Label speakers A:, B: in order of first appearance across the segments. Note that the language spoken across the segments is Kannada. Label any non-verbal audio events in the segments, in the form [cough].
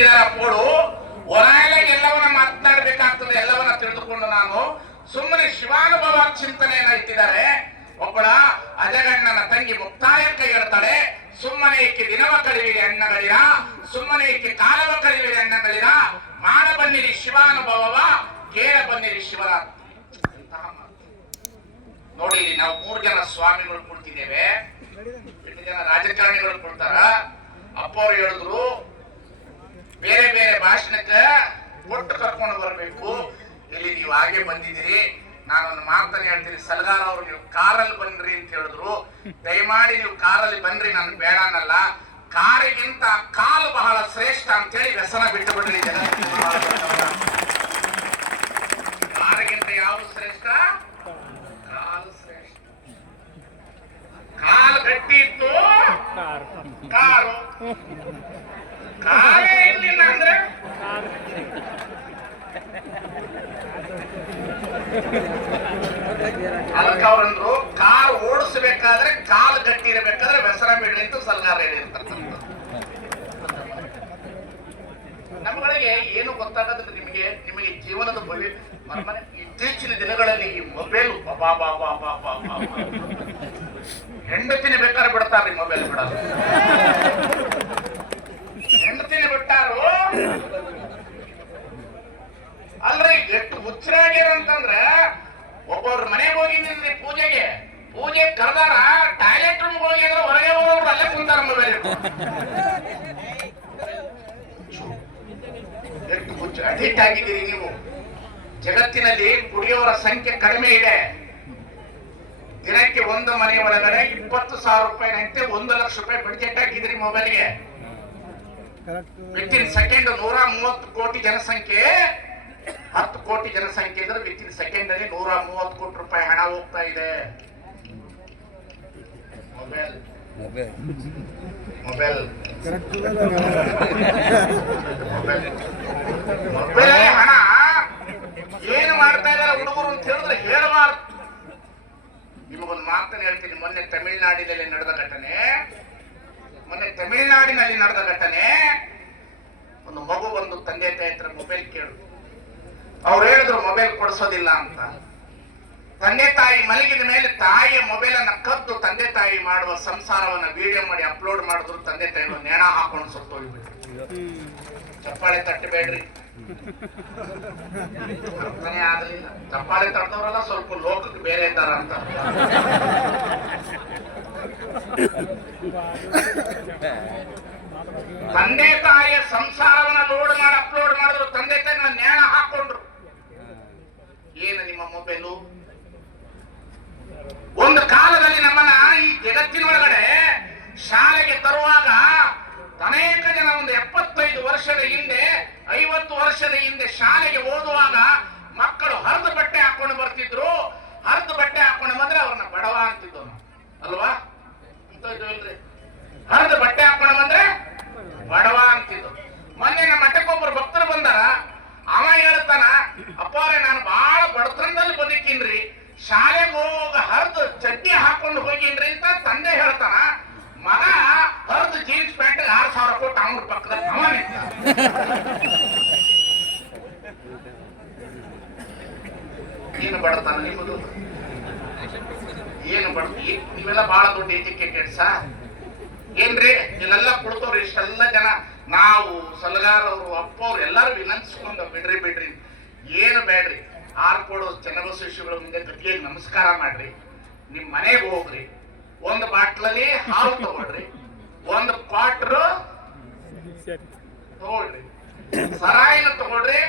A: ಇಟ್ಟಿದ್ದಾರೆ ಅಪ್ಪೋಳು ಒರಾಯಲಾಗಿ ಎಲ್ಲವನ್ನ ಮಾತನಾಡಬೇಕಾಗ್ತದೆ, ಎಲ್ಲವನ್ನ ತಿಳಿದುಕೊಂಡು ನಾನು ಸುಮ್ಮನೆ ಶಿವಾನುಭವ ಚಿಂತನೆಯನ್ನ ಇಟ್ಟಿದ್ದಾರೆ. ಒಬ್ಬಳ ಅಜಗಣ್ಣನ ತಂಗಿ ಮುಕ್ತಾಯಕ್ಕೆ ಹೇಳ್ತಾಳೆ, ಸುಮ್ಮನೆ ಇಕ್ಕಿ ದಿನವ ಕಳಿವಿರಿ ಅಣ್ಣಗಳಿರ ಸುಮ್ಮನೆ ಇಕ್ಕಿ ಕಾಲವ ಕಳಿವಿರಿ ಅಣ್ಣಗಳಿರ ಮಾಡ ಬನ್ನಿರಿ ಶಿವಾನುಭವವ, ಕೇಳ ಬನ್ನಿರಿ ಶಿವರಾತ್ರಿ. ನೋಡಿ ನಾವು ಮೂರು ಜನ ಸ್ವಾಮಿಗಳು ಕುಳಿತಿದ್ದೇವೆ ಎಂಟು ಜನ ರಾಜಕಾರಣಿಗಳು ಕೊಡ್ತಾರ ಅಪ್ಪ ಅವ್ರು ಹೇಳಿದ್ರು ಬೇರೆ ಬೇರೆ ಭಾಷಣಕ್ಕೆ ಒಟ್ಟು ಕರ್ಕೊಂಡು ಬರಬೇಕು. ಇಲ್ಲಿ ನೀವು ಹಾಗೆ ಬಂದಿದ್ದೀರಿ? ನಾನೊಂದು ಮಾತನ್ನ ಹೇಳ್ತೀನಿ. ಸಲಗಾರ್ ಅವರು ನೀವು ಕಾರಲ್ಲಿ ಬನ್ರಿ ಅಂತ ಹೇಳಿದ್ರು. ದಯಮಾಡಿ ನೀವು ಕಾರಲ್ಲಿ ಬನ್ರಿ ನಾನು ಬೇಡ ಅನ್ನಲ್ಲ. ಕಾರಿಗಿಂತ ಕಾಲು ಬಹಳ ಶ್ರೇಷ್ಠ ಅಂತೇಳಿ ವ್ಯಸನ ಬಿಟ್ಟು ಬಿಡ್ರಿ ಜನ. ಕಾರಿಗಿಂತ ಯಾವುದು ಶ್ರೇಷ್ಠ? ಕಾಲು ಶ್ರೇಷ್ಠ. ಕಾಲು ಗಟ್ಟಿ ಇತ್ತು. ಕಾರು. ಕಾಲೇ ಇರ್ಲಿಲ್ಲ ಅಂದ್ರೆ ಅದಕ್ಕೆ ಅವ್ರಂದ್ರು, ಕಾರ್ ಓಡಿಸ್ಬೇಕಾದ್ರೆ ಕಾಲು ಗಟ್ಟಿ ಇರಬೇಕಾದ್ರೆ ಬೆಸರ ಬಿಡ್ಲಿ ಅಂತ ಸಲ್ಗಾರ ಹೇಳಿರ್ತಾರೆ ನಮ್ಮಗಳಿಗೆ ಏನು ಗೊತ್ತಾಗದ ನಿಮಗೆ ನಿಮಗೆ ಜೀವನದ ಭವಿ ಇತ್ತೀಚಿನ ದಿನಗಳಲ್ಲಿ ಈ ಮೊಬೈಲ್ ಬಾ ಬಾ ಬಾ ಬಾ ಬಾ ಬಾ ಹೆಂಡತಿನ ಬೇಕಾದ್ರೆ ಬಿಡ್ತಾರೆ ಮೊಬೈಲ್ ಬಿಡೋದು ಹೆಂಡತಿನ ಬಿಟ್ಟಾರು ಅಲ್ರಿ ಎಷ್ಟು ಹುಚ್ಚರಾಗ್ಯಾರ ಅಂತಂದ್ರ ಒಬ್ಬೊಬ್ರ ಮನೆಗೆ ಹೋಗಿದ್ರಿ ಪೂಜೆಗೆ ಪೂಜೆ ಕರೆದಾರ ಟಾಯ್ಲೆಟ್ ರೂಮ್ ಹೋಗಿದ್ರೆ ಹೊರಗೆ ಹೋಗೋರು ಅಲ್ಲೇ ಕುಂತಾರ ಮೊಬೈಲ್ ಎಷ್ಟು ಹುಚ್ಚ ಅಡಿಕ್ಟ್ ಆಗಿದ್ದೀರಿ ನೀವು ಜಗತ್ತಿನಲ್ಲಿ ಕುಡಿಯೋರ ಸಂಖ್ಯೆ ಕಡಿಮೆ ಇದೆ ದಿನಕ್ಕೆ ಒಂದು ಮನೆ ಒಳಗಡೆ ಇಪ್ಪತ್ತು ಸಾವಿರ ರೂಪಾಯಿನಂತೆ ಒಂದು ಲಕ್ಷ ರೂಪಾಯಿ ಬಡ್ಜೆಟ್ ಹಾಕಿದ್ರಿ ಮೊಬೈಲ್ಗೆ ವಿತ್ ಇನ್ ಸೆಕೆಂಡ್ ನೂರ ಮೂವತ್ತು ಕೋಟಿ ಜನಸಂಖ್ಯೆ. ಹತ್ತು ಕೋಟಿ ಜನಸಂಖ್ಯೆ ಇದ್ರೆ ವಿತ್ ಇನ್ ಸೆಕೆಂಡ್ ಅಲ್ಲಿ ನೂರ ಮೂವತ್ತು ಕೋಟಿ ರೂಪಾಯಿ ಹಣ ಹೋಗ್ತಾ ಇದೆ. ಮೊಬೈಲ್ ಮೊಬೈಲ್ ಹಣ. ಏನು ಮಾಡ್ತಾ ಇದಾರೆ ಹುಡುಗರು ಅಂತ ಹೇಳಿದ್ರೆ ಹೇಳಬಾರ್ದು. ನಿಮಗೊಂದು ಮಾತನ್ನು ಹೇಳ್ತೀನಿ. ಮೊನ್ನೆ ತಮಿಳುನಾಡಿನಲ್ಲಿ ನಡೆದ ಘಟನೆ. ಮೊನ್ನೆ ತಮಿಳುನಾಡಿನಲ್ಲಿ ನಡೆದ ಘಟನೆ. ಒಂದು ಮಗು ಬಂದು ತಂದೆ ತಾಯಿ ಹತ್ರ ಮೊಬೈಲ್ ಕೇಳು. ಅವ್ರು ಹೇಳಿದ್ರು ಮೊಬೈಲ್ ಕೊಡಿಸೋದಿಲ್ಲ ಅಂತ. ತಂದೆ ತಾಯಿ ಮಲಗಿದ ಮೇಲೆ ತಾಯಿಯ ಮೊಬೈಲ್ ಅನ್ನ ಕದ್ದು ತಂದೆ ತಾಯಿ ಮಾಡುವ ಸಂಸಾರವನ್ನ ವಿಡಿಯೋ ಮಾಡಿ ಅಪ್ಲೋಡ್ ಮಾಡಿದ್ರು ತಂದೆ ತಾಯಿ ನೇಣ ಹಾಕೊಂಡು ಸತ್ತು ಹೋಗ್ಬಿಟ್ರು ಚಪ್ಪಾಳೆ ತಟ್ಟಬೇಡ್ರಿ. ಅರ್ಥನೇ ಆಗಲಿಲ್ಲ ಚಪ್ಪಾಳೆ ಸ್ವಲ್ಪ ಲೋಕಕ್ಕೆ ಬೇರೆ ಇದ್ದಾರ ಅಂತ ತಂದೆ ತಾಯಿಯ ಸಂಸಾರವನ್ನ ಲೋಡ್ ಮಾಡಿ ಅಪ್ಲೋಡ್ ಮಾಡಿದ್ರು ತಂದೆ ತಾಯಿನ ನೇಣ ಹಾಕೊಂಡ್ರು ಏನು ನಿಮ್ಮ ಮೊಬೈಲು ಒಂದು ಕಾಲದಲ್ಲಿ ನಮ್ಮನ್ನ ಈ ಜಗತ್ತಿನೊಳಗಡೆ ಶಾಲೆಗೆ ತರುವಾಗ ಅನೇಕ ಜನ ಒಂದು ಎಪ್ಪತ್ತೈದು ವರ್ಷದ ಹಿಂದೆ, ಐವತ್ತು ವರ್ಷದ ಹಿಂದೆ ಶಾಲೆಗೆ ಓದುವಾಗ ಮಕ್ಕಳು ಹರಿದ ಬಟ್ಟೆ ಹಾಕೊಂಡು ಬರ್ತಿದ್ರು. ಹರಿದ ಬಟ್ಟೆ ಹಾಕೊಂಡು ಬಂದ್ರೆ ಅವ್ರನ್ನ ಬಡವ ಅಂತಿದ್ದು ಅಲ್ವಾ? ಹರಿದ ಬಟ್ಟೆ ಹಾಕೊಂಡು ಬಂದ್ರೆ ಬಡವ ಅಂತಿದ್ದು ಮೊನ್ನೆ ನಮ್ಮ ಮಠಕ್ಕೊಬ್ಬರು ಭಕ್ತರು ಬಂದಾರ. ಅವ ಹೇಳ್ತಾನ, ಅಪ್ಪಾರೆ, ನಾನು ಬಹಳ ಬಡತನದಲ್ಲಿ ಬದುಕಿನ್ರಿ. ಶಾಲೆಗೆ ಹೋಗ ಹರಿದು ಚಡ್ಡಿ ಹಾಕೊಂಡು ಹೋಗಿನ್ರಿ ಅಂತ ತಂದೆ ಹೇಳ್ತಾನ ಮಗ ಹರಿದು ಜೀನ್ಸ್ ಪ್ಯಾಂಟ್ ಆರು ಸಾವಿರ ಕೊಟ್ಟು ಅವನ ಪಕ್ಕದಲ್ಲಿ ಅವ ನಿಂತ ಏನು ಬಡತನ ನಿಮ್ಮದು? ಏನು ಬಡ? ನೀವೆಲ್ಲ ಬಹಳ ದೊಡ್ಡ ಎಜುಕೇಟೆಡ್ ಸಾ? ಏನ್ರಿ, ಇಲ್ಲೆಲ್ಲ ಕೊಡ್ತವ್ರಿ ಇಷ್ಟೆಲ್ಲ ಜನ. ನಾವು ಸಲಗಾರ ಅವರು ಅಪ್ಪ ಅವ್ರು ಎಲ್ಲರೂ ವಿನಂತಿಸ್ಕೊಂಡು ಬಿಡ್ರಿ ಬಿಡ್ರಿ. ಏನು ಬೇಡ್ರಿ ಆರ್ಕೊಡು ಚನ್ನಬಸವೇಶ್ವರ ಮುಂದೆ ಗಟ್ಟಿಯಾಗಿ ನಮಸ್ಕಾರ ಮಾಡ್ರಿ. ನಿಮ್ಮ ಮನೆಗೆ ಹೋಗ್ರಿ. ಒಂದು ಬಾಟ್ಲಲ್ಲಿ ಹಾಲು ತಗೊಳ್ರಿ. ಒಂದು ಕ್ವಾಟ್ರು ತಗೊಳ್ರಿ. ಸರಾಯಿನ ತಗೊಳ್ರಿ,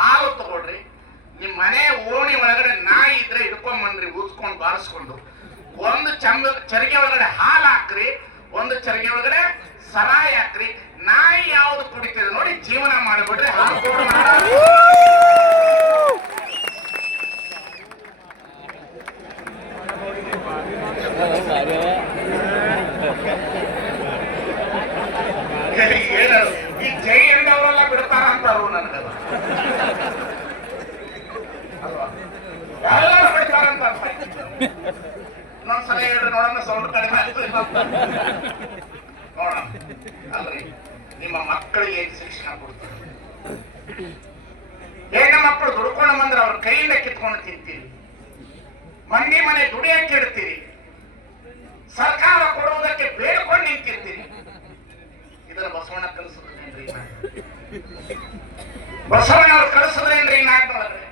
A: ಹಾಲು ತಗೊಳ್ರಿ. ನಿಮ್ ಮನೆ ಓಣಿ ಒಳಗಡೆ ನಾಯಿ ಇದ್ರೆ ಹಿಡ್ಕೊಂಬನ್ರಿ ಊದ್ಕೊಂಡು ಬಾರಿಸ್ಕೊಂಡು. ಒಂದು ಚಂದ ಚರಿಗೆ ಒಳಗಡೆ ಹಾಲು ಹಾಕ್ರಿ, ಒಂದು ಚರಿಗೆ ಒಳಗಡೆ ಸರಾಯಿ ಹಾಕ್ರಿ. ನಾಯಿ ಯಾವ್ದು ಕುಡಿತಿದೆ ನೋಡಿ ಜೀವನ ಮಾಡಿಬಿಡ್ರಿ ಹಾಲು ಕೊಡು ಮಾಡ. ಏನು ಈ ಜೈ ಎಂದವರೆಲ್ಲ ನನಗದ ಅಲ್ವಾ? ಎಲ್ಲರೂ ಅಂತ ಅಲ್ರಿ, ನಿಮ್ಮ ಮಕ್ಕಳಿಗೆ ಏನ್ ಶಿಕ್ಷಣ ಕೊಡ್ತಾರೆ ಏನ ಮಕ್ಕಳು ದುಡ್ಕೊಂಡು ಬಂದ್ರೆ ಅವ್ರ ಕೈಯಿಂದ ಕಿತ್ಕೊಂಡು ತಿಂತೀರಿ. ಮಂಡಿ ಮನೆ ದುಡಿಯಕ್ಕೆ ಇಡ್ತೀರಿ. ಸರ್ಕಾರ ಬಸವಣ್ಣವ್ರು ಕಲಿಸೋದೇನ್ರಿ ನಾಟೊಳಗೆ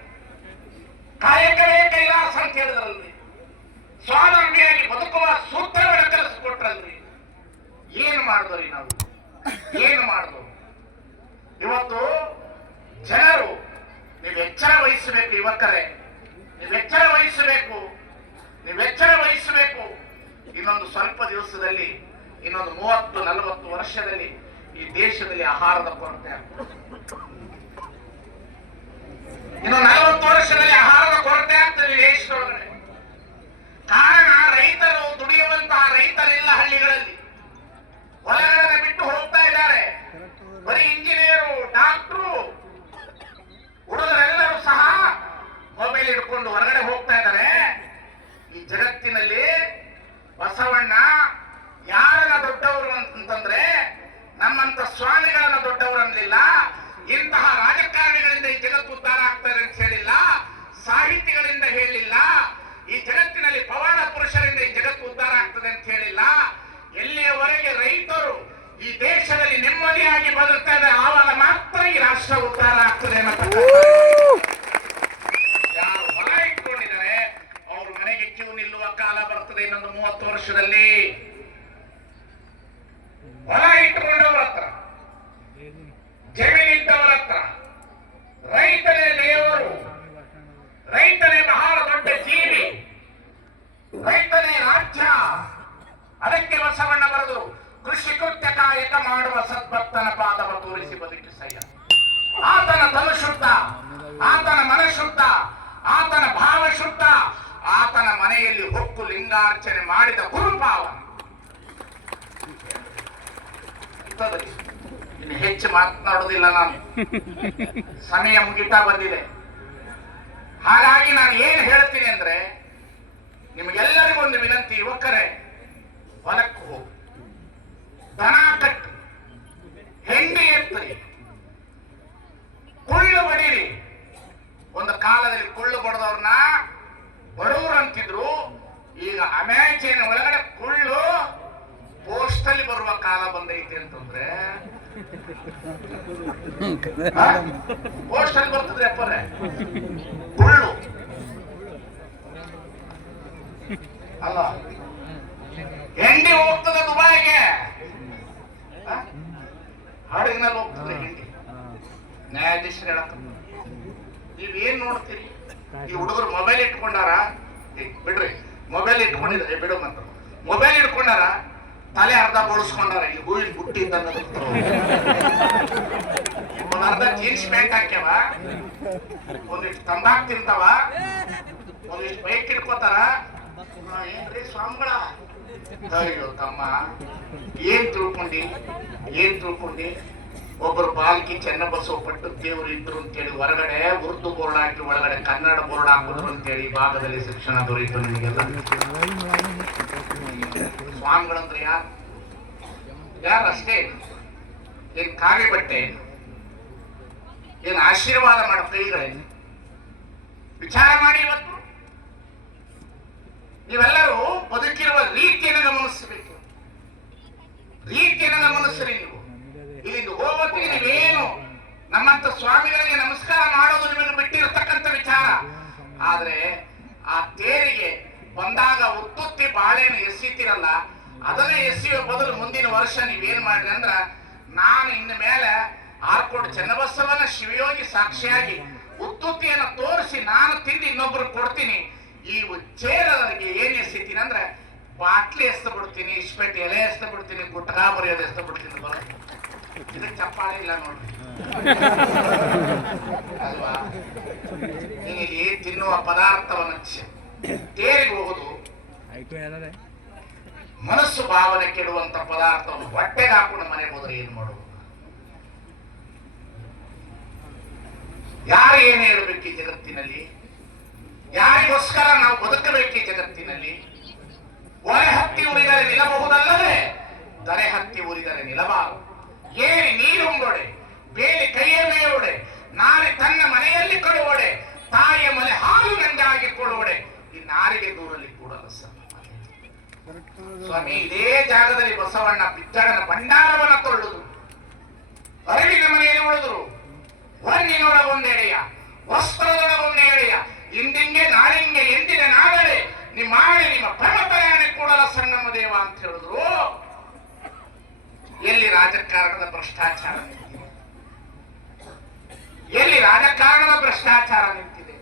A: ಕಾಯಕವೇ ಕೈಲಾಸ ಅಂತ ಹೇಳಿದ್ರಲ್ರಿ. ಸ್ವಾವಲಂಬಿಯಾಗಿ ಬದುಕುವ ಸೂತ್ರಗಳ ಕಲಿಸ್ಕೊಟ್ರಲ್ರಿ ಏನು ಮಾಡಿದ್ರಿ ನಾವು? ಏನು ಮಾಡಿದ್ರು ಇವತ್ತು ಜನರು, ನೀವು ಎಚ್ಚರ ವಹಿಸಬೇಕು ಯುವಕರೇ. ನೀವು ಎಚ್ಚರ ವಹಿಸಬೇಕು. ನೀವು ಎಚ್ಚರ ವಹಿಸಬೇಕು. ಇನ್ನೊಂದು ಸ್ವಲ್ಪ ದಿವಸದಲ್ಲಿ, ಇನ್ನೊಂದು ಮೂವತ್ತು ನಲವತ್ತು ವರ್ಷದಲ್ಲಿ ಈ ದೇಶದಲ್ಲಿ ಆಹಾರದ ಕೊರತೆ ಆಗ್ತದೆ ಇನ್ನು ನಲವತ್ತು ವರ್ಷದಲ್ಲಿ ಆಹಾರದ ಕೊರತೆ ಆಗ್ತದೆ ದೇಶದೊಳಗಡೆ ಕಾರಣ ರೈತರು ದುಡಿಯುವಂತಹ ರೈತರಿಲ್ಲ ಹಳ್ಳಿಗಳಲ್ಲಿ ಹೊಲಗಳನ್ನು ಬಿಟ್ಟು ಹೋಗ್ತಾ ಇದ್ದಾರೆ ಬರೀ ಇಂಜಿನಿಯರು ಡಾಕ್ಟ್ರು ಹುಡುಗರೆಲ್ಲರೂ ಸಹ ಮೊಬೈಲ್ ಹಿಡ್ಕೊಂಡು ಹೊರಗಡೆ ಹೋಗ್ತಾ ಇದ್ದಾರೆ ಈ ಜಗತ್ತಿನಲ್ಲಿ ಬಸವಣ್ಣ ಯಾರನ್ನ ದೊಡ್ಡವರು ಅಂತಂದ್ರೆ ನಮ್ಮಂತ ಸ್ವಾಮಿಗಳನ್ನ ದೊಡ್ಡವರು ಅನ್ನಲಿಲ್ಲ ಇಂತಹ ರಾಜಕಾರಣಿಗಳಿಂದ ಈ ಜಗತ್ತು ಉದ್ಧಾರ ಆಗ್ತಾರೆ ಅಂತ ಹೇಳಿಲ್ಲ ಸಾಹಿತಿಗಳಿಂದ ಹೇಳಿಲ್ಲ ಈ ಜಗತ್ತಿನಲ್ಲಿ ಪವಾಡ ಪುರುಷರಿಂದ ಈ ಜಗತ್ತು ಉದ್ಧಾರ ಆಗ್ತದೆ ಅಂತ ಹೇಳಿಲ್ಲ ಎಲ್ಲಿಯವರೆಗೆ ರೈತರು ಈ ದೇಶದಲ್ಲಿ ನೆಮ್ಮದಿಯಾಗಿ ಬದುಕ್ತಾ ಇದೆ ಆವಾಗ ಮಾತ್ರ ಈ ರಾಷ್ಟ್ರ ಉದ್ಧಾರ ಆಗ್ತದೆ ಅನ್ನತಕ್ಕಂಥ ಯಾರು ಹೊಲ ಇಟ್ಕೊಂಡಿದ್ದಾರೆ ಅವ್ರ ಮನೆಗೆ ಕ್ಯೂ ನಿಲ್ಲುವ ಕಾಲ ಬರ್ತದೆ ಇನ್ನೊಂದು ಮೂವತ್ತು ವರ್ಷದಲ್ಲಿ. ಹೊಲ ಇಟ್ಟುಕೊಂಡವ್ರ ಹತ್ರ ಜಮೀನಿದ್ದವರ ಹತ್ರ, ರೈತನೇ ದೇವರು, ರೈತನೇ ಬಹಳ ದೊಡ್ಡ ಜೀವಿ, ರೈತನೇ ರಾಜ್ಯ. ಅದಕ್ಕೆ ಬಸವಣ್ಣ ಬರೆದು, ಕೃಷಿ ಕೃತ್ಯ ಕಾಯಕ ಮಾಡುವ ಸದ್ಭಕ್ತನ ಪಾದವ ತೋರಿಸಿ ಬದುಕಿಸಯ್ಯ ಆತನ ತನು ಶುದ್ಧ ಆತನ ಮನಶುದ್ಧ, ಆತನ ಭಾವ ಶುದ್ಧ ಆತನ ಮನೆಯಲ್ಲಿ ಹೊಕ್ಕು ಲಿಂಗಾರ್ಚನೆ ಮಾಡಿದ ಗುರುಪಾವ. ಇನ್ನು ಹೆಚ್ಚು ಮಾತನಾಡುವುದಿಲ್ಲ ನಾನು. [laughs] ಸಮಯ ಮುಗಿತಾ ಬಂದಿದೆ. ಹಾಗಾಗಿ ನಾನು ಏನು ಹೇಳ್ತೀನಿ ಅಂದ್ರೆ ನಿಮಗೆಲ್ಲರಿಗೂ ಒಂದು ವಿನಂತಿ ಯುವಕರೇ ಹೊಲಕ್ಕೆ ಹೋಗಿ ದನ ಕಟ್ಟಿ ಹೆಂಡಿ ಎತ್ತರಿ ಕುಳ್ಳು ಬಡೀರಿ ಒಂದು ಕಾಲದಲ್ಲಿ ಕುಳ್ಳು ಬಡದವ್ರನ್ನ ಬಡವರು ಅಂತಿದ್ರು ಈಗ ಅಮ್ಯಾಚಿನ ಒಳಗಡೆ ಕುಳ್ಳು ಪೋಸ್ಟಲ್ಲಿ ಬರುವ ಕಾಲ ಬಂದೈತಿ ಅಂತಂದ್ರೆ ಪೋಸ್ಟಲ್ಲಿ ಬರ್ತದ್ರಿ ಅಪ್ಪರೇ ಕುಳ್ಳು ಅಲ್ಲ ಹೆಂಡಿ ಹೋಗ್ತದೆ ದುಬಾಯಿಗೆ ಆ? ಹಡಗಿನಲ್ಲಿ ಹೋಗ್ತದೆ ಹೆಂಡಿ ನ್ಯಾಯಾಧೀಶರು ಹೇಳಕ್ಕ ನೀವೇನ್ ನೋಡ್ತೀರಿ ಈ ಹುಡುಗರು ಮೊಬೈಲ್ ಇಟ್ಕೊಂಡಾರ? ಬಿಡ್ರಿ. ಮೊಬೈಲ್ ಇಟ್ಕೊಂಡಿದ್ದಾರೆ ಬಿಡು ಮಾತ್ರ ಮೊಬೈಲ್ ಇಟ್ಕೊಂಡಾರ? ತಲೆ ಅರ್ಧ ಬೋಳಿಸ್ಕೊಂಡಾರ. ಈ ಹೂವಿನ ಬುಟ್ಟಿ ಒಂದ್ ಅರ್ಧ ಜೀನ್ಸ್ ಪ್ಯಾಂಟ್ ಹಾಕ್ಯಾವ. ಒಂದಿಷ್ಟು ತಂಬಾಕ್ ತಿಂತಾವ. ಒಂದಿಷ್ಟು ಬೈಕ್ ಇಟ್ಕೋತಾರ. ಏನ್ರಿ ಸ್ವಾಮಿಗಳ? ತಮ್ಮ, ಏನ್ ತಿಳ್ಕೊಂಡಿ? ಏನ್ ತಿಳ್ಕೊಂಡಿ? ಒಬ್ಬರು ಪಾಲ್ಕಿ ಚೆನ್ನಬಸವ ಪಟ್ಟು ದೇವರು ಇದ್ರು ಅಂತೇಳಿ ಹೊರಗಡೆ ಉರ್ದು ಬೋರ್ಡ್ ಹಾಕಿ ಒಳಗಡೆ ಕನ್ನಡ ಬೋರ್ಡ್ ಹಾಕಿದ್ರು ಅಂತೇಳಿ ಭಾಗದಲ್ಲಿ ಶಿಕ್ಷಣ ದೊರೆಯಿತು ನಿಮಗೆಲ್ಲ. ಸ್ವಾಮಿಗಳಂದ್ರೆ ಯಾರು? ಯಾರು ಅಷ್ಟೇ ಏನ್ ಕಾವಿ ಬಟ್ಟೆ ಏನ್? ಆಶೀರ್ವಾದ ಮಾಡೋ ಕೈಗಳೇನು ವಿಚಾರ ಮಾಡಿ ಇವತ್ತು ನೀವೆಲ್ಲರೂ ಬದುಕಿರುವ ರೀತಿಯನ್ನು ಗಮನಿಸಬೇಕು ರೀತಿಯನ್ನು ಗಮನಿಸ್ರಿ ನೀವು ಇಲ್ಲಿಂದ ಹೋಗೋತ್ತಿಗೆ ನೀವೇನು ನಮ್ಮಂತ ಸ್ವಾಮಿಗಳಿಗೆ ನಮಸ್ಕಾರ ಮಾಡೋದು ನಿಮಗೆ ಬಿಟ್ಟಿರತಕ್ಕಂತ ವಿಚಾರ. ಆದ್ರೆ ಆ ತೇರಿಗೆ ಬಂದಾಗ ಉತ್ತುತ್ತಿ ಬಾಳೆಯನ್ನು ಎಸಿತಿರಲ್ಲ ಅದನ್ನ ಎಸೆಯುವ ಬದಲು ಮುಂದಿನ ವರ್ಷ ನೀವೇನ್ ಮಾಡ್ರಿ ಅಂದ್ರ, ನಾನು ಇನ್ನು ಮೇಲೆ ಆರ್ಕೋಡ್ ಚನ್ನಬಸವನ ಶಿವಯೋಗಿ ಸಾಕ್ಷಿಯಾಗಿ ಉತ್ತುತ್ತಿಯನ್ನು ತೋರಿಸಿ ನಾನು ತಿಂದು ಇನ್ನೊಬ್ರು ಕೊಡ್ತೀನಿ. ಈ ಚೇರವರಿಗೆ ಏನ್ ಎಸಿತೀನಿ ಅಂದ್ರೆ, ಬಾಟ್ಲಿ ಎಸ್ತ ಬಿಡ್ತೀನಿ ಇಸ್ಪೆಟ್ ಎಲೆ ಎಸ್ತ ಬಿಡ್ತೀನಿ ಗುಟ್ಕಾ ಬರೆಯೋದು ಎಸ್ತ ಬಿಡ್ತೀನಿ ಇದಕ್ಕೆ ಚಪ್ಪಾಳಿ ಇಲ್ಲ ನೋಡ್ರಿ. ಅಲ್ವಾ ನಿನಗೆ ತಿನ್ನುವ ಪದಾರ್ಥವನ್ನು ತೇರಿಬಹುದು. ತೇರಿಗೆ ಹೋಗುದು ಮನಸ್ಸು ಭಾವನೆ ಕೆಡುವಂತ ಪದಾರ್ಥವನ್ನು ಹೊಟ್ಟೆಗೆ ಹಾಕೊಂಡು ಮನೆಗೆ ಹೋದ್ರೆ ಏನ್ ಮಾಡುವುದು? ಯಾರು ಏನ್ ಇರಬೇಕು ಈ ಜಗತ್ತಿನಲ್ಲಿ? ಯಾರಿಗೋಸ್ಕರ ನಾವು ಬದುಕಬೇಕು ಈ ಜಗತ್ತಿನಲ್ಲಿ? ಒಲೆ ಹತ್ತಿ ಉರಿದರೆ ನಿಲ್ಲಬಹುದಲ್ಲದೆ ದರೆ ಹತ್ತಿ ಉರಿದರೆ ನಿಲ್ಲಬಾರದು. ಏರಿ ನೀರುಂಗೊಡೆ ಬೇಲಿ ಕೈಯಲ್ಲೇ ಇರೋಡೆ ನಾಳೆ ತನ್ನ ಮನೆಯಲ್ಲಿ ಕಳುವಡೆ ತಾಯಿಯ ಮನೆ ಹಾಲು ನಂದಾಗಿ ಕೊಡುವಡೆ ನಾರಿಗೆ ದೂರಲ್ಲಿ ಕೂಡಲು ಸ್ವಾಮಿ, ಇದೇ ಜಾಗದಲ್ಲಿ ಬಸವಣ್ಣ ಬಿತ್ತಡನ ಭಂಡಾರವನ್ನ ತೊಳ್ಳುದು ಅರವಿನ ಮನೆಯಲ್ಲಿ ಉಳಿದ್ರು. ಹೊನ್ನಿನೊಳಗೊಂದೆಡೆಯ ವಸ್ತ್ರದೊಳಗೊಂದೆಡೆಯ ಇಂದಿಂಗೆ ನಾಳಿಂಗೆ ಎಂದಿನ ನಾಳೆ ನಿಮ್ಮ ಆಣೆ, ನಿಮ್ಮ ಪ್ರಮತರಾಣೆ ಕೂಡಲ ಸಂಗಮ ದೇವ ಅಂತ ಹೇಳಿದ್ರು. ಎಲ್ಲಿ ರಾಜಕಾರಣದ ಭ್ರಷ್ಟಾಚಾರ? ಎಲ್ಲಿ ರಾಜಕಾರಣದ ಭ್ರಷ್ಟಾಚಾರ ನಿಂತಿದೆ?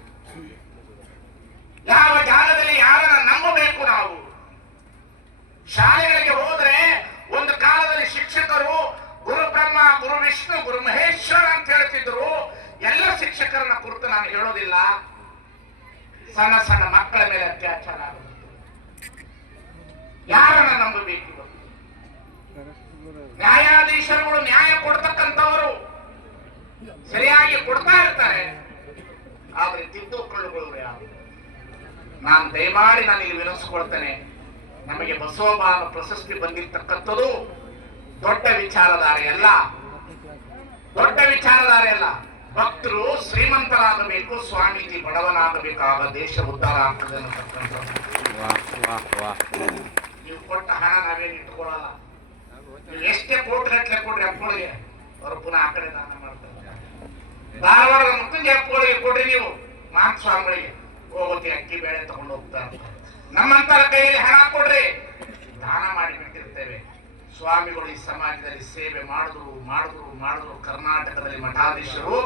A: ಯಾವ ಜಾಗದಲ್ಲಿ ಯಾರನ್ನ ನಂಬಬೇಕು ನಾವು? ಶಾಲೆಗಳಿಗೆ ಹೋದ್ರೆ ಒಂದು ಕಾಲದಲ್ಲಿ ಶಿಕ್ಷಕರು ಗುರು ಬ್ರಹ್ಮ ಗುರು ವಿಷ್ಣು ಗುರು ಮಹೇಶ್ವರ ಅಂತ ಹೇಳ್ತಿದ್ರು. ಎಲ್ಲ ಶಿಕ್ಷಕರನ್ನ ಕುರಿತು ನಾನು ಹೇಳೋದಿಲ್ಲ. ಸಣ್ಣ ಸಣ್ಣ ಮಕ್ಕಳ ಮೇಲೆ ಅತ್ಯಾಚಾರ ಯಾರನ್ನ ನಂಬಬೇಕು? ನ್ಯಾಯಾಧೀಶರುಗಳು ನ್ಯಾಯ ಕೊಡ್ತಕ್ಕಂಥವರು. ಸರಿಯಾಗಿ ಕೊಡ್ತಾ ಇರ್ತಾರೆ. ಆದ್ರೆ ತಿದ್ದುಕೊಳ್ಳುಗಳು ಯಾರು? ನಾನು ದಯಮಾಡಿ ನಾನು ಇಲ್ಲಿ ನಮಗೆ ಬಸವಬಾನ ಪ್ರಶಸ್ತಿ ಬಂದಿರ್ತಕ್ಕಂಥದ್ದು ದೊಡ್ಡ ವಿಚಾರಧಾರೆ ಅಲ್ಲ. ದೊಡ್ಡ ವಿಚಾರಧಾರೆ ಅಲ್ಲ. ಭಕ್ತರು ಶ್ರೀಮಂತರಾಗಬೇಕು, ಸ್ವಾಮೀಜಿ ಬಡವನಾಗಬೇಕಾಗ ದೇಶ ಉದ್ಧಾರ ಆಗ್ತದೆ ನೀವು ಕೊಟ್ಟ ಹಣ ನಾವೇನು ಇಟ್ಕೊಳ್ಳಲ್ಲ. ನೀವು ಎಷ್ಟೇ ಕೋಟಿ ಗಟ್ಟಲೆ ಕೊಡ್ರಿ ಅಪ್ಪಳಿಗೆ ಅವರು ಪುನಃ ಆ ಕಡೆ ದಾನ ಮಾಡ್ತಾರೆ. ಧಾರವಾಡದ ಮುಖಂಡ ಅಪ್ಪಳಿಗೆ ಕೊಡ್ರಿ ನೀವು. ಮಾತು ಸ್ವಾಮಿಗಳಿಗೆ. ಹೋಗೋಕೆ ಅಕ್ಕಿ ಬೇಳೆ ತಗೊಂಡು ಹೋಗ್ತಾರೆ ನಮ್ಮಂತರ ಕೈಯಲ್ಲಿ ಹಣ ಕೊಡ್ರಿ. ದಾನ ಮಾಡಿ ಬಿಟ್ಟಿರ್ತೇವೆ. ಸ್ವಾಮಿಗಳು ಈ ಸಮಾಜದಲ್ಲಿ ಸೇವೆ ಮಾಡಿದ್ರು ಮಾಡಿದ್ರು ಮಾಡಿದ್ರು. ಕರ್ನಾಟಕದಲ್ಲಿ ಮಠಾಧೀಶರು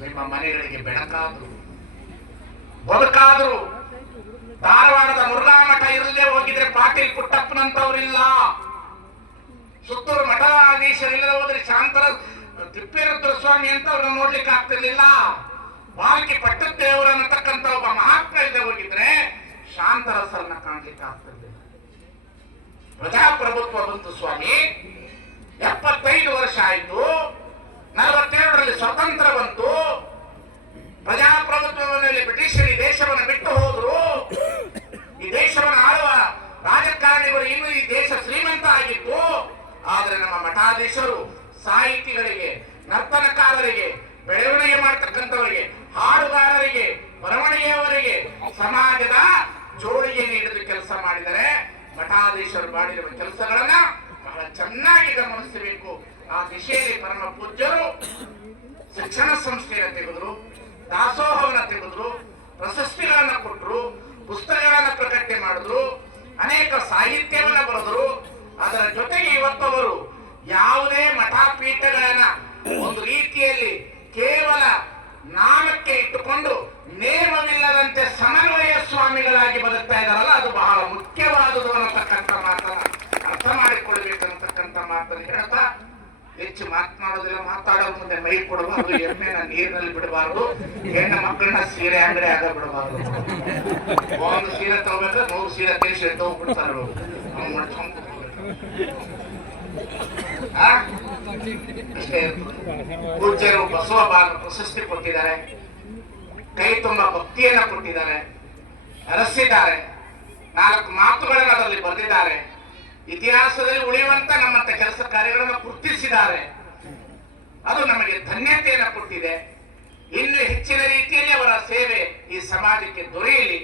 A: ನಿಮ್ಮ ಮನೆಗಳಿಗೆ ಬೆಳಕಾದ್ರು. ಬದುಕಾದ್ರು. ಧಾರವಾಡದ ಮುರುಘಾ ಮಠ ಇರಲೇ ಹೋಗಿದ್ರೆ ಪಾಟೀಲ್ ಪುಟ್ಟಪ್ಪನಂತವ್ರಿಲ್ಲ. ಸುತ್ತೂರು ಮಠಾಧೀಶರಿಲ್ಲದೆ ಹೋದ್ರೆ ಶಾಂತರ ತಿಪ್ಪೇರುದ್ರ ಸ್ವಾಮಿ ಅಂತ ಅವ್ರನ್ನ ನೋಡ್ಲಿಕ್ಕೆ ಆಗ್ತಿರ್ಲಿಲ್ಲ. ಬಾಲ್ಕಿ ಪಟ್ಟದೇವರು ಅನ್ನತಕ್ಕಂತ ಒಬ್ಬ ಮಹಾತ್ಮ ಇಲ್ಲದೆ ಹೋಗಿದ್ರೆ ಶಾಂತರಸರನ್ನ ಕಾಣ್ಲಿಕ್ಕೆ ಆಗ್ತಿರ್ಲಿಲ್ಲ. ಪ್ರಜಾಪ್ರಭುತ್ವ ಬಂತು ಸ್ವಾಮಿ. ಎಪ್ಪತ್ತೈದು ವರ್ಷ ಆಯ್ತು. ನಲವತ್ತೆರಡರಲ್ಲಿ ಸ್ವತಂತ್ರ ಬಂತು. ಪ್ರಜಾಪ್ರಭುತ್ವದಲ್ಲಿ ಬ್ರಿಟಿಷರು ಈ ದೇಶವನ್ನು ಬಿಟ್ಟು ಹೋದ್ರು. ಈ ದೇಶವನ್ನು ಆಳುವ ರಾಜಕಾರಣಿಗಳು ಇನ್ನು ಈ ದೇಶ ಶ್ರೀಮಂತ ಆಗಿತ್ತು ಆದ್ರೆ ನಮ್ಮ ಮಠಾಧೀಶರು ಸಾಹಿತಿಗಳಿಗೆ, ನರ್ತನಕಾರರಿಗೆ, ಬೆಳವಣಿಗೆ ಮಾಡ್ತಕ್ಕಂಥವರಿಗೆ, ಹಾಡುಗಾರರಿಗೆ, ಬರವಣಿಗೆಯವರಿಗೆ ಸಮಾಜದ ಜೋಳಿಗೆ ನೀಡಿದ ಕೆಲಸ ಮಾಡಿದರೆ ಮಠಾಧೀಶರು ಮಾಡಿರುವ ಕೆಲಸಗಳನ್ನ ಬಹಳ ಚೆನ್ನಾಗಿ ಗಮನಿಸಬೇಕು. ಆ ದಿಶೆಯಲ್ಲಿ ಪರಮ ಪೂಜ್ಯರು ಶಿಕ್ಷಣ ಸಂಸ್ಥೆಯನ್ನು ತೆಗೆದ್ರು, ದಾಸೋಹವನ್ನು ತೆಗೆದ್ರು, ಪ್ರಶಸ್ತಿಗಳನ್ನ ಕೊಟ್ಟರು ಪುಸ್ತಕಗಳನ್ನ ಪ್ರಕಟಣೆ ಮಾಡಿದ್ರು, ಅನೇಕ ಸಾಹಿತ್ಯವನ್ನ ಬರೆದ್ರು. ಅದರ ಜೊತೆಗೆ ಇವತ್ತವರು ಯಾವುದೇ ಮಠಪೀಠಗಳನ್ನ ಒಂದು ರೀತಿಯಲ್ಲಿ ಕೇವಲ ನಾಮಕ್ಕೆ ಇಟ್ಟುಕೊಂಡು ನೇಮವಿಲ್ಲದಂತೆ ಸಮನ್ವಯ ಸ್ವಾಮಿಗಳಾಗಿ ಬದುಕ್ತಾ ಇದ್ದಾರಲ್ಲ, ಅದು ಬಹಳ ಮುಖ್ಯವಾದುದು ಅನ್ನತಕ್ಕಂಥ ಮಾತನ್ನ ಅರ್ಥ ಮಾಡಿಕೊಳ್ಬೇಕಂತಕ್ಕಂಥ ಮಾತನ್ನು ಹೇಳ್ತಾ, ಹೆಚ್ಚು ಮಾತನಾಡೋದಿಲ್ಲ ಮಾತಾಡೋ ಮುಂದೆ ಮೈ ಕೊಡಬಾರ್ದು ಎಮ್ಮೆನ ನೀರಿನಲ್ಲಿ ಬಿಡಬಾರ್ದು, ಹೆಣ್ಣು ಮಕ್ಕಳನ್ನ ಸೀರೆ ಅಂಗಡಿ ಆಗ ಬಿಡಬಾರ್ದು ಒಂದು ಸೀರೆ ತಗೋಬೇಕಾದ್ರೆ ನೂರು ಸೀರೆ ತೇಸಿ ತಗೋಬಿಡ್ತಾರೆ ಅವ್ರು. ಪೂಜ್ಯರು ಬಸವ ಬಾಲ ಪ್ರಶಸ್ತಿ ಕೊಟ್ಟಿದ್ದಾರೆ ಕೈ ತುಂಬ ಭಕ್ತಿಯನ್ನ ಕೊಟ್ಟಿದ್ದಾರೆ ಅರಸಿದ್ದಾರೆ ನಾಲ್ಕು ಮಾತುಗಳನ್ನು ಅದರಲ್ಲಿ ಬರೆದಿದ್ದಾರೆ ಇತಿಹಾಸದಲ್ಲಿ ಉಳಿಯುವಂತ ನಮ್ಮಂತ ಕೆಲಸ ಕಾರ್ಯಗಳನ್ನು ಗುರುತಿಸಿದ್ದಾರೆ ಅದು ನಮಗೆ ಧನ್ಯತೆಯನ್ನು ಕೊಟ್ಟಿದೆ ಇನ್ನು ಹೆಚ್ಚಿನ ರೀತಿಯಲ್ಲಿ ಅವರ ಸೇವೆ ಈ ಸಮಾಜಕ್ಕೆ ದೊರೆಯಲಿ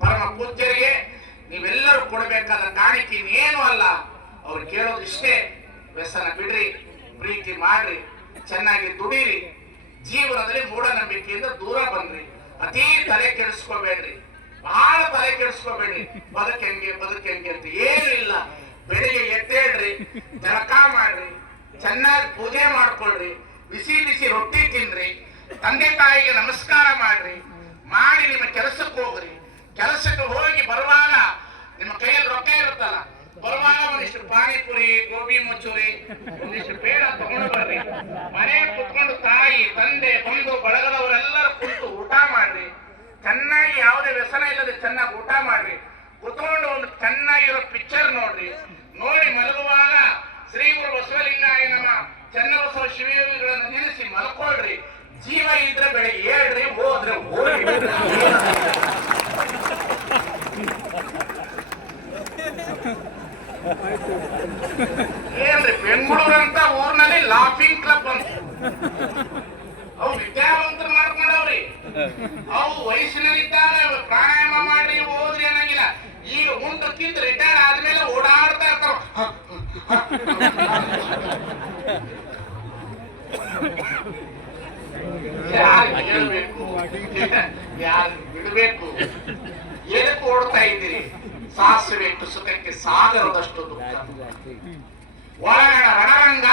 A: ಪರಮ ಪೂಜ್ಯರಿಗೆ ನೀವೆಲ್ಲರೂ ಕೊಡಬೇಕಾದ ಕಾಣಿಕೆ ಏನು ಅಲ್ಲ ಅವ್ರು ಕೇಳೋದಿಷ್ಟೇ ವ್ಯಸನ ಬಿಡ್ರಿ, ಪ್ರೀತಿ ಮಾಡ್ರಿ, ಚೆನ್ನಾಗಿ ದುಡೀರಿ. ಜೀವನದಲ್ಲಿ ಮೂಢನಂಬಿಕೆಯಿಂದ ದೂರ ಬನ್ರಿ. ಅತೀ ತಲೆ ಕೆಡಿಸ್ಕೋಬೇಡ್ರಿ. ಬಹಳ ತಲೆ ಕೆಡಿಸ್ಕೋಬೇಡ್ರಿ. ಬದುಕೆಂಗೆ ಬದುಕೆಂಗೆ ಅಂತ ಏನಿಲ್ಲ ಬೆಳಿಗ್ಗೆ ಎದ್ದೇಳ್ರಿ ಜಳಕ ಮಾಡ್ರಿ, ಚೆನ್ನಾಗಿ ಪೂಜೆ ಮಾಡ್ಕೊಳ್ರಿ, ಬಿಸಿ ಬಿಸಿ ರೊಟ್ಟಿ ತಿನ್ರಿ, ತಂದೆ ತಾಯಿಗೆ ನಮಸ್ಕಾರ ಮಾಡ್ರಿ, ಮಾಡಿ ನಿಮ್ಮ ಕೆಲಸಕ್ಕೆ ಹೋಗ್ರಿ. ಕೆಲಸಕ್ಕೆ ಹೋಗಿ ಬರುವಾಗ ನಿಮ್ಮ ಕೈಯಲ್ಲಿ ರೊಕ್ಕ ಇರುತ್ತಲ್ಲ ಬರುವಾಗ ಒಂದಿಷ್ಟು ಪಾನಿಪುರಿ, ಗೋಬಿ ಮುಚ್ಚುರಿ ಒಂದಿಷ್ಟು ಬೇಡ ತಗೊಂಡು ಬರ್ರಿ. ಮನೆ ಕುತ್ಕೊಂಡು ತಾಯಿ, ತಂದೆ, ಬಂಧು, ಬಳಗದವರೆಲ್ಲರೂ ಕುಳಿತು ಊಟ ಮಾಡ್ರಿ. ಚೆನ್ನಾಗಿ ಯಾವುದೇ ವ್ಯಸನ ಇಲ್ಲದೆ ಚೆನ್ನಾಗಿ ಊಟ ಮಾಡ್ರಿ. ಕುತ್ಕೊಂಡು ಒಂದು ಚೆನ್ನಾಗಿರೋ ಪಿಕ್ಚರ್ ನೋಡ್ರಿ. ನೋಡಿ ಮಲಗುವಾಗ ಶ್ರೀ ಗುರು ಬಸವಲಿಂಗಾಯ ನಮ್ಮ ಚನ್ನಬಸವ ಶಿವಯೋಗಿಗಳನ್ನು ನೆನೆಸಿ ಮಲ್ಕೊಳ್ರಿ ಜೀವ ಇದ್ರೆ ಬೆಳಿಗ್ಗೆ ಹೇಳ್ರಿ ಹೋದ್ರೆ ಹೋಗಿ ಏನ್ರಿ ಬೆಂಗಳೂರಂತ ಊರ್ನಲ್ಲಿ ಲಾಫಿಂಗ್ ಕ್ಲಬ್ ಅಂತ ಅವು ವಿದ್ಯಾವಂತರು ಮಾಡ್ಕೊಂಡವ್ರಿ ಅವು ವಯಸ್ಸಿನಲ್ಲಿದ್ದಾಗ ಪ್ರಾಣಾಯಾಮ ಮಾಡ್ರಿ ಓದ್ರಿ ಅನ್ನಂಗಿಲ್ಲ ಈಗ ಉಂಟು ತಿಂದು ರಿಟೈರ್ ಆದ್ಮೇಲೆ ಓಡಾಡ್ತಾ ಯಾರು ಹೇಳ್ಬೇಕು ಯಾರು ಬಿಡಬೇಕು ಏನಕ್ಕೆ ಓಡ್ತಾ ಇದ್ದೀರಿ ಸಾಸಿವೆ ಸುಖಕ್ಕೆ ಸಾಗರದಷ್ಟು ದುಃಖ ಒಳಗಣ ರಣರಂಗ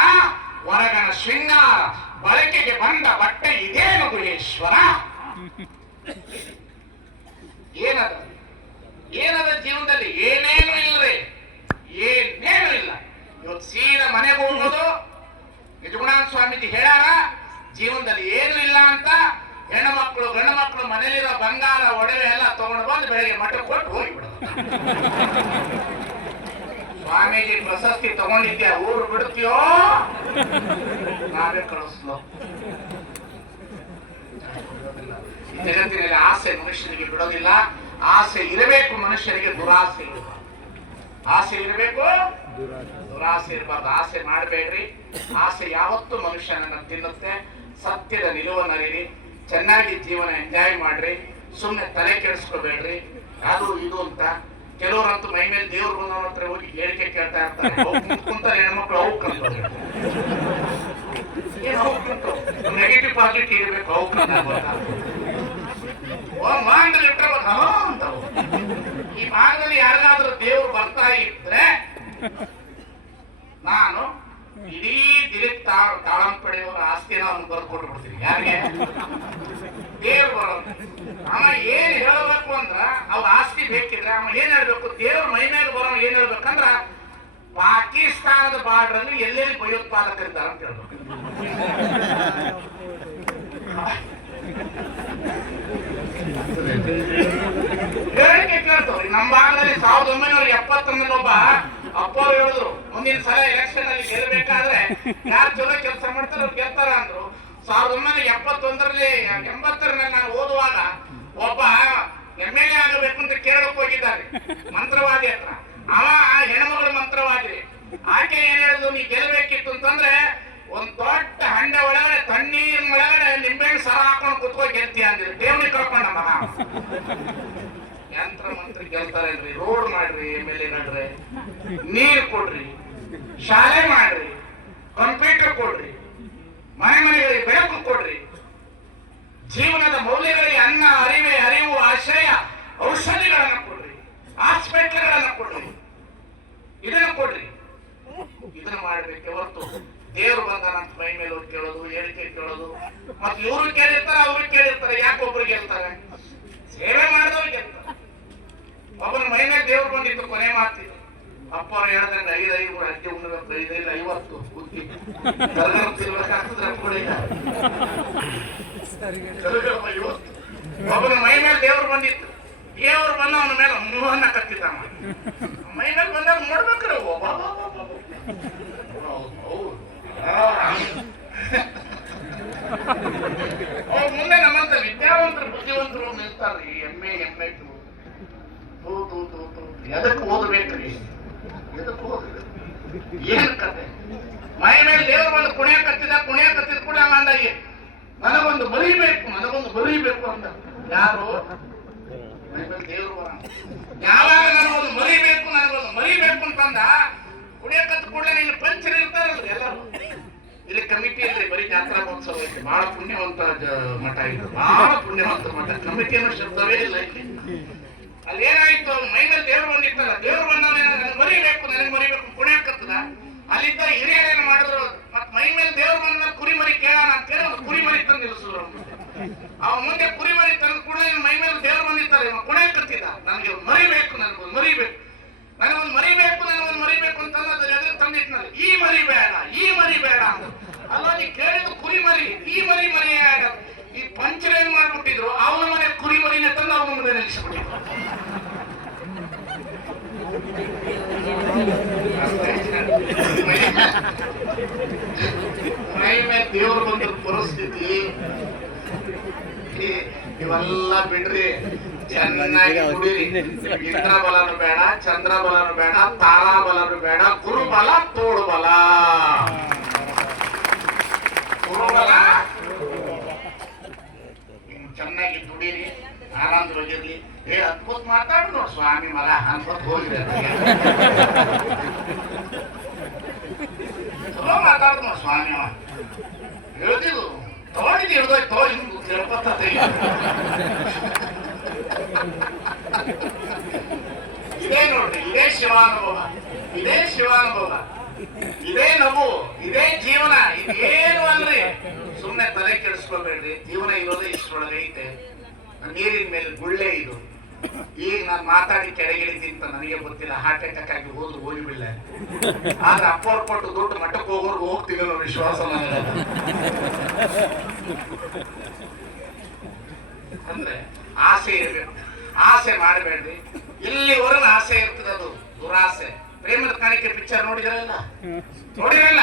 A: ಹೊರಗಣ ಶೃಂಗಾರ ಬಳಕೆಗೆ ಬಂದ ಬಟ್ಟೆ ಇದೇನು ಗುಹೇಶ್ವರ ಏನದ? ಏನದ ಜೀವನದಲ್ಲಿ? ಏನೇನು ರೀ ಏನೇನು ಇಲ್ಲ. ಇವತ್ತು ಸೀದಾ ಮನೆಗೆ ಹೋಗೋದು ನಿಜಗುಣಾನ ಸ್ವಾಮೀಜಿ ಹೇಳ್ಯಾರ, ಜೀವನದಲ್ಲಿ ಏನು ಇಲ್ಲ ಅಂತ. ಹೆಣ್ಣು ಮಕ್ಕಳು ಗಂಡು ಮಕ್ಕಳು ಮನೇಲಿರೋ ಬಂಗಾರ, ಒಡವೆ ಎಲ್ಲ ತಗೊಂಡು ಬಂದು ಬೆಳಿಗ್ಗೆ ಮಠಕ್ಕೆ ಕೊಟ್ಟು ಹೋಗಿಬಿಡೋದು. ಸ್ವಾಮೀಜಿ ಪ್ರಶಸ್ತಿ ತಗೊಂಡಿದ್ದೆ ಊರು ಬಿಡ್ತೀಯೋ? ನಾವೇ ಕಳಿಸ್ಲೋ. ಜಗತ್ತಿನಲ್ಲಿ ಆಸೆ ಮನುಷ್ಯನಿಗೆ ಬಿಡೋದಿಲ್ಲ. ಆಸೆ ಇರಬೇಕು, ಮನುಷ್ಯನಿಗೆ ದುರಾಸೆ ಇರಬಾರ್ದು ಆಸೆ ಇರಬೇಕು, ದುರಾಸೆ ಇರಬಾರ್ದು. ಆಸೆ ಮಾಡಬೇಡ್ರಿ. ಆಸೆ ಯಾವತ್ತೂ ಮನುಷ್ಯನನ್ನ ತಿನ್ನುತ್ತೆ. ಸತ್ಯದ ನಿಲುವನ್ನರಿರಿ ಚೆನ್ನಾಗಿ ಜೀವನ ಎಂಜಾಯ್ ಮಾಡ್ರಿ. ಸುಮ್ಮನೆ ತಲೆ ಕೆಡಿಸ್ಕೋಬೇಡ್ರಿ. ಅದು ಇದು ಅಂತ. ಕೆಲವರಂತೂ ಮೈ ಮೇಲೆ ದೇವ್ರು ಬಂದವರ ಹತ್ರ ಹೋಗಿ ಹೇಳಿಕೆ ಕೇಳ್ತಾ ಇರ್ತಾರೆ. ಕುಂತ್ಕೊಂತಾರೆ ಹೆಣ್ಮಕ್ಳು ಅವ್ಕ್ ಅಂತ ಏನು ನೆಗೆಟಿವ್ ಪಾಸಿಟಿವ್ ಇರಬೇಕು ಅವು ಅಂತ ಇಟ್ರೆ ಒಂದು ಈ ಭಾಗದಲ್ಲಿ ಯಾರಿಗಾದ್ರೂ ದೇವ್ರು ಬರ್ತಾ ಇದ್ರೆ ನಾನು ಇಡೀ ದಿಲೀಪ್ ತಾಳಂ ತಾಳಂಪಡೆಯವರ ಆಸ್ತಿನ ಅವ್ನು ಬರ್ದು ಕೊಟ್ಬಿಡ್ತೀನಿ. ಯಾರಿಗೆ? ದೇವ್ರು ಬರೋದು ಅವ ಏನ್ ಹೇಳಬೇಕು ಅಂದ್ರ, ಅವ್ರ ಆಸ್ತಿ ಬೇಕಿದ್ರೆ ಅವ ಏನ್ ಹೇಳ್ಬೇಕು? ದೇವ್ರ ಮೈ ಮೇಲೆ ಬರೋ ಏನ್ ಹೇಳ್ಬೇಕಂದ್ರ, ಪಾಕಿಸ್ತಾನದ ಬಾರ್ಡರ್ ಅಲ್ಲಿ ಎಲ್ಲೆಲ್ಲಿ ಭಯೋತ್ಪಾದಕರಿದ್ದಾರೆ ಅಂತ ಹೇಳ್ಬೇಕು. ನಮ್ಮ ಭಾಗದಲ್ಲಿ ಸಾವಿರದ ಒಂಬೈನೂರ ಎಪ್ಪತ್ತೊಂದರಲ್ಲಿ ಒಬ್ಬ ಅಪ್ಪ ಹೇಳಿದ್ರು, ಮುಂದಿನ ಸಲ ಎಲೆಕ್ಷನ್ ಅಲ್ಲಿ ಗೆಲ್ಲಬೇಕಾದ್ರೆ ಯಾರು ಚಲೋ ಕೆಲಸ ಮಾಡ್ತಾರೆ ಅವ್ರು ಗೆಲ್ತಾರ ಅಂದ್ರು. ಸಾವಿರದ ಒಂಬೈನೂರ ಎಪ್ಪತ್ತೊಂದರಲ್ಲಿ, ಎಂಬತ್ತರಲ್ಲಿ ನಾನು ಓದುವಾಗ ಒಬ್ಬ ಎಂ ಎಲ್ ಎ ಆಗಬೇಕು ಅಂತ ಕೇಳಕ್ ಹೋಗಿದ್ದಾರೆ. ಮಂತ್ರವಾದಿ ಹತ್ರ. ಅವ ಹೆಣ್ಮಗಳ ಮಂತ್ರವಾದಿ. ಆಕೆ ಏನ್ ಹೇಳಿದ್ರು ನೀ ಗೆಲ್ಬೇಕಿತ್ತು ಅಂತಂದ್ರೆ, ಒಂದ್ ದೊಡ್ಡ ಹಂಡ ಒಳಗಡೆ ತಣ್ಣೀರ್ ಒಳಗಡೆ ನಿಂಬೆಹಣ್ಣು ಸರ ಹಾಕೊಂಡು ಕುತ್ಕೊಂಡು ಗೆಲ್ತೀಯ ಅಂದ್ರೆ ದೇವ್ರಿ ಕಳ್ಕೊಂಡ ಯಂತ್ರ ಮಂತ್ರ ಗೆಲ್ತಾರಲ್ರಿ ರೋಡ್ ಮಾಡ್ರಿ ಎಂ ಎಲ್ ಎ ನಡ್ರಿ. ನೀರ್ ಕೊಡ್ರಿ. ಶಾಲೆ ಮಾಡ್ರಿ. ಕಂಪ್ಯೂಟರ್ ಕೊಡ್ರಿ. ಮನೆ ಮನೆಗಳಿಗೆ ಬೆಳಕು ಕೊಡ್ರಿ. ಜೀವನದ ಮೌಲ್ಯಗಳಿಗೆ ಅನ್ನ, ಅರಿವೆ, ಅರಿವು, ಆಶ್ರಯ, ಔಷಧಿಗಳನ್ನು ಕೊಡ್ರಿ. ಹಾಸ್ಪಿಟ್ಲ್ಗಳನ್ನು ಕೊಡ್ರಿ. ಇದನ್ನ ಕೊಡ್ರಿ. ಇದನ್ನ ಮಾಡಬೇಕು ಹೊರತು ದೇವ್ರು ಬಂದಾನಂತ ಮೈ ಮೇಲೆ ಕೇಳೋದು, ಹೇಳಿಕೆ ಕೇಳೋದು. ಮತ್ತೆ ಇವರು ಕೇಳಿರ್ತಾರೆ ಅವ್ರಿಗೆ ಕೇಳಿರ್ತಾರೆ, ಯಾಕೆ ಒಬ್ರು ಗೆಲ್ತಾರೆ? ಸೇವೆ ಮಾಡಿದವ್ರು ಗೆಲ್ತಾರೆ. ಒಬ್ಬನ ಮೈ ಮೇಲೆ ದೇವ್ರು ಬಂದಿತ್ತು ಕೊನೆ ಮಾತಿತ್ತು ಅಪ್ಪ ಅವ್ರು ಐದು ಐದು ಅಜ್ಜಿ ಉಣ್ಣಬೇಕು ಐದು ಐವತ್ತು ಬುದ್ಧಿ ಒಬ್ಬನ ಮೈ ಮೇಲೆ ದೇವ್ರು ಬಂದಿತ್ತು. ದೇವ್ರು ಬಂದ ಅವನ ಮೇಲೆ ಮೂವನ್ನ ಕತ್ತಿದ್ದ. ಮೈ ಮೇಲೆ ಬಂದಾಗ ನೋಡ್ಬೇಕ್ರಿ ಒಬ್ಬ ಮುಂದೆ ನಮ್ಮಂತ ವಿದ್ಯಾವಂತರು, ಬುದ್ಧಿವಂತರು ನಿಲ್ತಾರ್ರಿ ಎಮ್ಮೆ ಎಮ್ಮೆ ತೂ ತೂ ತೂ ತೂ. ಎದಕ್ಕೆ ಓದ್ಬೇಕ್ರಿ? ಏನ್ ಕತೆ? ಮೈ ಮೇಲೆ ದೇವ್ರು ಬಂದು ಕುಣಿಯ ಕತ್ತಿದ ಕುಣಿಯ ಕತ್ತಿದ ಕೂಡ ಅಂದಾಗೆ, ನನಗೊಂದು ಬರೀಬೇಕು ನನಗೊಂದು ಬರೀಬೇಕು ಅಂತ. ಯಾರು? ಮೈ ಮೇಲೆ ಯಾವಾಗ ನನಗೊಂದು ಮರಿಬೇಕು ನನಗೊಂದು ಮರಿಬೇಕು ಅಂತಂದ ಕುಣಿಯ ಕತ್ತು ಕೂಡಲೇ ನಿನ್ನ ಪಂಚರ್ ಇರ್ತಾರಲ್ರಿ ಎಲ್ಲರೂ. ಇಲ್ಲಿ ಕಮಿಟಿ ಅಲ್ಲಿ ಬರೀ ಜಾತ್ರಾ ಮಹೋತ್ಸವ ಐತಿ. ಬಹಳ ಪುಣ್ಯವಂತ ಮಠ ಇದು. ಬಹಳ ಪುಣ್ಯವಂತ ಮಠ. ಕಮಿಟಿ ಅನ್ನೋ ಶಬ್ದವೇ ಇಲ್ಲ. ಅಲ್ಲಿ ಏನಾಯ್ತು ಮೈನಲ್ಲಿ ದೇವ್ರು ಬಂದಿತ್ತಲ್ಲ ದೇವ್ರು ಬಂದವನೇ ನನಗೆ ಮರಿಬೇಕು ನನಗೆ ಮರಿಬೇಕು ಪುಣ್ಯಕ್ಕತ್ತದ ಅಲ್ಲಿದ್ದ ಹಿರಿಯರು ಏನು ಮಾಡಿದ್ರು ಮತ್ ಮೈ ಮೇಲೆ ದೇವ್ರು ಬಂದ ಕುರಿ ಮರಿ ಕೇಳೋಣ ಅಂತ ಹೇಳಿ ಒಂದು ಕುರಿ ಮರಿ ತಂದು ನಿಲ್ಲಿಸಿದ್ರು ಅವ್ರ ಮುಂದೆ. ಅವ ಮುಂದೆ ಕುರಿ ಮರಿ ತಂದು ಕೂಡ ಮೈ ಮೇಲೆ ದೇವ್ರು ಬಂದಿರ್ತಾರೆ. ಕೊನೆ ಕತ್ತಿದ. ನನಗೆ ಮರಿಬೇಕು ನನಗೊಂದು ಮರಿಬೇಕು ನನಗೊಂದು ಮರಿಬೇಕು ನನಗೊಂದು ಮರಿಬೇಕು ಅಂತ ಅದ್ರ ತಂದಿಟ್ನಲ್ಲಿ ಈ ಮರಿ ಬೇಡ, ಈ ಮರಿ ಬೇಡ ಅಂತ ಅಲ್ಲ, ನೀ ಕೇಳಿದ್ದು ಕುರಿ ಮರಿ, ಈ ಮರಿ ಮರಿ ಆಗ ಈ ಪಂಚರ ಏನ್ ಮಾಡ್ಬಿಟ್ಟಿದ್ರು, ಅವನ ಮನೆ ಕುರಿ ಮರಿನ ತಂದು ಅವನ ಮುಂದೆ ನಿಲ್ಲಿಸ್ಬಿಟ್ಟಿದ್ರು. ಮೈ ಮೇಲೆ ದೇವರು ಬಂದ್ರ ಪರಿಸ್ಥಿತಿ ಈ- ಇವೆಲ್ಲ ಬಿಡ್ರಿ. ಚೆನ್ನಾಗಿ ಕುಡೀರಿ. ಇಂದ್ರ ಬಲನು ಬೇಡ ಚಂದ್ರ ಬಲನು ಬೇಡ ತಾರಾ ಬಲನು ಬೇಡ ಗುರುಬಲ ತೋಳು ಬಲ ಗುರುಬಲ ಚೆನ್ನಾಗಿ ದುಡೀರಿ ಆನಂದವಾಗಿರ್ಲಿ ಏ, ಅದ್ಭುತ ಮಾತಾಡು ನೋಡ್ ಸ್ವಾಮಿ ಮಲ ಅನ್ಕೋತ್ ಹೋಗಿದೆ ಚಲೋ ಅಲ್ಲಿಗೆ. ನೋಡ್ ಸ್ವಾಮಿ ಅವ ತಗೊಂಡಿದ್ದು ಹಿಡ್ದೋಯ್ತು ಹಿಂಗ್ ತಿರುಪತ್ತ ಇದೇ ನೋಡ್ರಿ, ಇದೇ ಶಿವಾನುಭವ. ಇದೇ ಶಿವಾನುಭವ. ಇದೇ ನಗು, ಇದೇ ಜೀವನ. ಇದೇನು ಅಲ್ರಿ ಸುಮ್ಮನೆ ತಲೆ ಕೆಡಿಸ್ಕೊಳ್ಬೇಡ್ರಿ ಜೀವನ ಇರೋದೇ ಇಷ್ಟೊಳಗೈತೆ ಐತೆ. ನೀರಿನ ಮೇಲೆ ಗುಳ್ಳೆ ಇದು. ಈಗ ನಾನು ಮಾತಾಡಿ ಕೆಳಗಿಳಿತೀನಿ ಅಂತ ನನಗೆ ಗೊತ್ತಿಲ್ಲ. ಹಾರ್ಟ್ ಅಟ್ಯಾಕ್ ಆಗಿ ಹೋದ್ರು ಹೋಗಿಬಿಲ್ಲ ಆದ್ರೆ ಅಪ್ಪವ್ರು ಕೊಟ್ಟು ದೊಡ್ಡ ಮಟ್ಟಕ್ಕೆ ಹೋಗೋರು ಹೋಗ್ತೀವಿ ಅನ್ನೋ ವಿಶ್ವಾಸ ನನಗೆ ಅಂದ್ರೆ ಆಸೆ ಇರಬೇಕು ಆಸೆ ಮಾಡಬೇಡ್ರಿ. ಇಲ್ಲಿವರೆಗೂ ಆಸೆ ಇರ್ತದೆ ಅದು. ದುರಾಸೆ. ಪ್ರೇಮದ ಕಾಣಿಕೆ ಪಿಕ್ಚರ್ ನೋಡಿದಿರಲ್ಲ ನೋಡಿರಲ್ಲ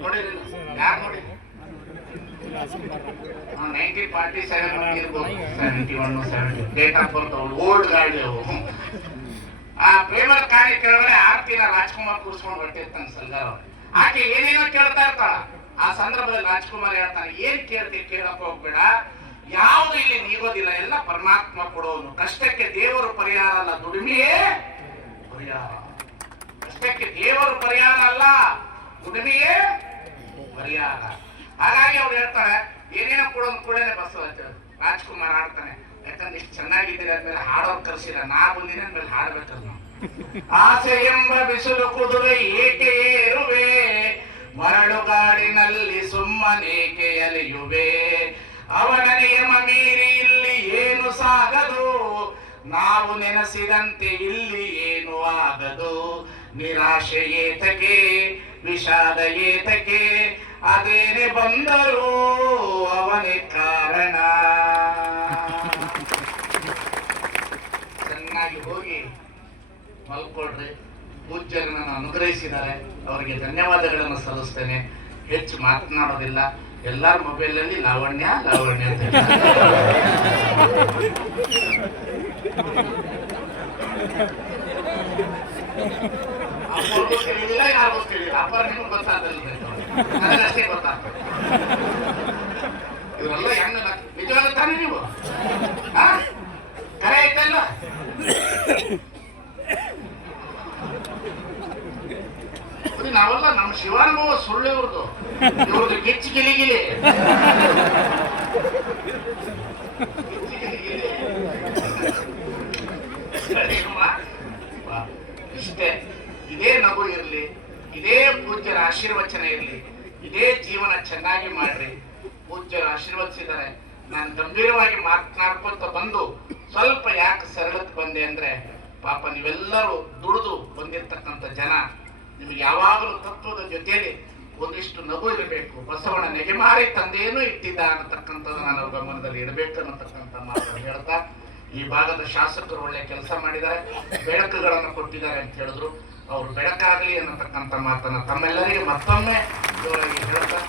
A: ನೋಡಿರಲ್ಲ ಯಾರು ನೋಡಿ nineteen forty seven seventy one seventy ಗಾಡಿ ಆ ಪ್ರೇಮದ ಕಾಣಿಕೆ ಕೆಳಗಡೆ ಆರ್ತಿನ ರಾಜ್ಕುಮಾರ್ ಕೂರಿಸ್ಕೊಂಡು ಹೊರಟಿರ್ತಾನೆ ಸಲ್ಗಾರ್. ಆಕೆ ಏನೇನೋ ಕೇಳ್ತಾ ಇರ್ತಾಳ. ಆ ಸಂದರ್ಭದಲ್ಲಿ ರಾಜ್ಕುಮಾರ್ ಹೇಳ್ತಾನೆ, ಏನ್ ಕೇಳ್ತಿ ಕೇಳಕ್ ಹೋಗ್ಬೇಡ. ಯಾವುದು ಇಲ್ಲಿ ನೀಗೋದಿಲ್ಲ. ಎಲ್ಲ ಪರಮಾತ್ಮ ಕೊಡೋನು. ಕಷ್ಟಕ್ಕೆ ದೇವರು ಪರಿಹಾರ ಅಲ್ಲ. ದುಡಿಮೆಯೇ ಪರಿಹಾರ. ಕಷ್ಟಕ್ಕೆ ದೇವರು ಪರಿಹಾರ ಅಲ್ಲ. ದುಡಿಮೆಯೇ ಪರಿಹಾರ. ಹಾಗಾಗಿ ಅವ್ರು ಹೇಳ್ತಾರೆ, ಏನೇನೋ ಕೂಡ ಕೂಡಲೇ ಬಸ್ ರಾಜ್ಕುಮಾರ್ ಆಡ್ತಾನೆ ಯಾಕಂದ್ರೆ ಇಷ್ಟು ಚೆನ್ನಾಗಿದ್ದೀರಿ ಅಂದ್ರೆ ಹಾಡೋರ್ ಕರ್ಸಿಲ್ಲ ನಾ ಬಂದಿನಿ ಅಂದ್ಮೇಲೆ ಹಾಡ್ಬೇಕಲ್ಲ ಆಸೆ ಎಂಬ ಬಿಸಿಲು ಕುದುರೆ ಏಕೆ ಏರುವೆ? ಮರಳುಗಾಡಿನಲ್ಲಿ ಸುಮ್ಮನೇಕೆ ಅಲೆಯುವೆ? ಅವನ ನಿಯಮ ಮೀರಿ ಇಲ್ಲಿ ಏನು ಸಾಗದು? ನಾವು ನೆನೆಸಿದಂತೆ ಇಲ್ಲಿ ಏನು ಆಗದು? ನಿರಾಶೆ ಏತಕೆ? ವಿಷಾದ ಏತಕ್ಕೆ ಅದೇನೆ ಬಂದರೂ ಅವನೇ ಕಾರಣ. ಚೆನ್ನಾಗಿ ಹೋಗಿ ಮಲ್ಕೊಳ್ರಿ. ಪೂಜ್ಯರನ್ನು ಅನುಗ್ರಹಿಸಿದ್ದಾರೆ. ಅವರಿಗೆ ಧನ್ಯವಾದಗಳನ್ನು ಸಲ್ಲಿಸ್ತೇನೆ. ಹೆಚ್ಚು ಮಾತನಾಡೋದಿಲ್ಲ. ಎಲ್ಲರ ಮೊಬೈಲಲ್ಲಿ ಲಾವಣ್ಯ ಲಾವಣ್ಯ ಅಂತ ತಿಳಿದಿಲ್ಲ ಅಪ್ಪರ ನಿಮ್ಗೆ ಗೊತ್ತಾಗಲ್ಲ ನನಗಷ್ಟೇ ಗೊತ್ತಾಗ್ತದೆ ಇವರೆಲ್ಲ ಹೆಣ್ಣು ನಿಜವಾದ ತಾನೇ ನೀವು? ಕರೆ ಐತಲ್ಲ ನಾವೆಲ್ಲ ನಮ್ಮ ಶಿವಾನುಭವ ಸುಳ್ಳು ಇವ್ರದ್ದು. ಇವ್ರದ್ದು ಗಿಚ್ಚಿ ಗಿಲಿಗಿಲಿ ಗಿಚ್ಚಿ ಗಿಲಿಗಿಲಿ. ಸರಿಯಮ್ಮ? ವಾ, ಇಷ್ಟೇ ಇದೇ ನಗು ಇರಲಿ ಇದೇ ಪೂಜ್ಯರ ಆಶೀರ್ವಚನ ಇರಲಿ ಇದೇ ಜೀವನ ಚೆನ್ನಾಗಿ ಮಾಡ್ರಿ. ಪೂಜ್ಯರು ಆಶೀರ್ವದಿಸಿದ್ದಾರೆ. ನಾನು ಗಂಭೀರವಾಗಿ ಮಾತನಾಡ್ಕೊತ ಬಂದು ಸ್ವಲ್ಪ ಯಾಕೆ ಸರಳಕ್ಕೆ ಬಂದೆ ಅಂದ್ರೆ, ಪಾಪ ನೀವೆಲ್ಲರೂ ದುಡಿದು ಬಂದಿರ್ತಕ್ಕಂಥ ಜನ, ನಿಮ್ಗೆ ಯಾವಾಗಲೂ ತತ್ವದ ಜೊತೆಯಲ್ಲಿ ಒಂದಿಷ್ಟು ನಗು ಇರಬೇಕು. ಬಸವಣ್ಣ ನೆಗೆಮಾರಿ ತಂದೆಯೇನು ಇಟ್ಟಿದ್ದ ಅನ್ನತಕ್ಕಂಥದ್ದು ನಾನು ಗಮನದಲ್ಲಿ ಇಡಬೇಕು ಅನ್ನತಕ್ಕಂಥ ಮಾತನ್ನು ಹೇಳ್ತಾ, ಈ ಭಾಗದ ಶಾಸಕರು ಒಳ್ಳೆ ಕೆಲಸ ಮಾಡಿದ್ದಾರೆ, ಬೆಳಕುಗಳನ್ನು ಕೊಟ್ಟಿದ್ದಾರೆ ಅಂತ ಹೇಳಿದ್ರು. ಅವ್ರು ಬೆಳಕಾಗಲಿ ಅನ್ನತಕ್ಕಂಥ ಮಾತನ್ನು ತಮ್ಮೆಲ್ಲರಿಗೆ ಮತ್ತೊಮ್ಮೆ ಹೇಳ್ತಾ